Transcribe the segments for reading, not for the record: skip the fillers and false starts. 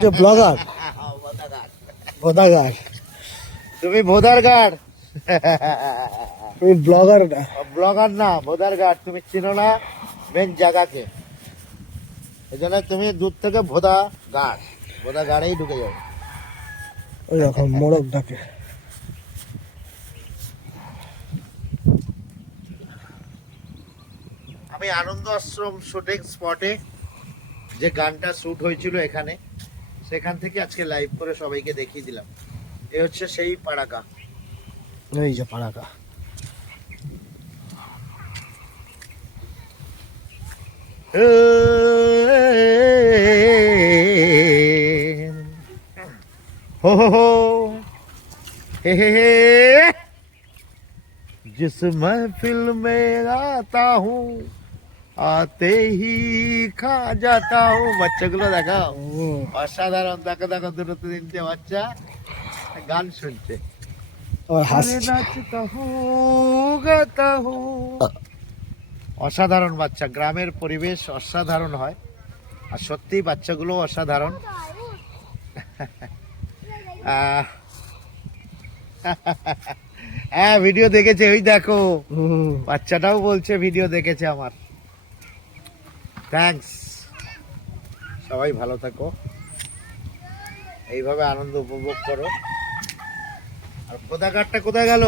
Blogger ভোদাগার তুমি ভোদার guard তুমি blogger না ব্লগার না ভোদার গার্ড তুমি চিনো না মেন জায়গাকে এই জন্য তুমি দূর থেকে ভোদা গাড়েই ঢুকে যাও ওই রকম মোড়ক ডাকে। আমি আনন্দ আশ্রম শুটিং স্পটে যে গানটা শুট হয়েছিল এখানে সেখান থেকে আজকে লাইভ করে সবাইকে দেখিয়ে দিলাম। এই হচ্ছে সেই পাড়াকা। এই যে পাড়াকা हो हे जिस महफिल में आता हूँ आते ही खा जाता हूँ। বাচ্চাগুলো দেখাও অসাধারণ। দেখো দেখো দুটো তিনটে বাচ্চা গান শুনছে আর হাসছে। নাচতা হুঁ গাতা হুঁ। অসাধারণ বাচ্চা, গ্রামের পরিবেশ অসাধারণ হয় আর সত্যি বাচ্চাগুলো অসাধারণ। হ্যাঁ ভিডিও দেখেছে, ওই দেখো বাচ্চাটাও বলছে ভিডিও দেখেছে আমার। থ্যাঙ্কস, সবাই ভালো থাকো, এইভাবে আনন্দ উপভোগ করো। আর ভোদাঘাটটা কোথায় গেল?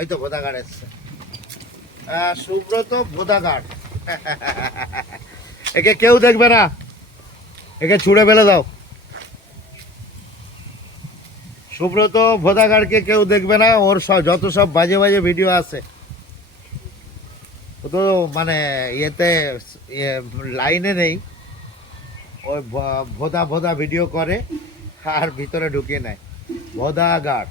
এই তো ভোদাঘাট এসছে। সুব্রত ভোদাঘাট। একে কেউ দেখবে না, একে ছুঁড়ে ফেলে দাও। সুব্রত ভোদাঘাটকে কেউ দেখবে না, ওর যত সব বাজে বাজে ভিডিও আছে ও তো মানে ইয়েতে লাইনে নেই, ওই ভোদা ভিডিও করে আর ভিতরে ঢুকিয়ে নেয়। ভোদাঘাট।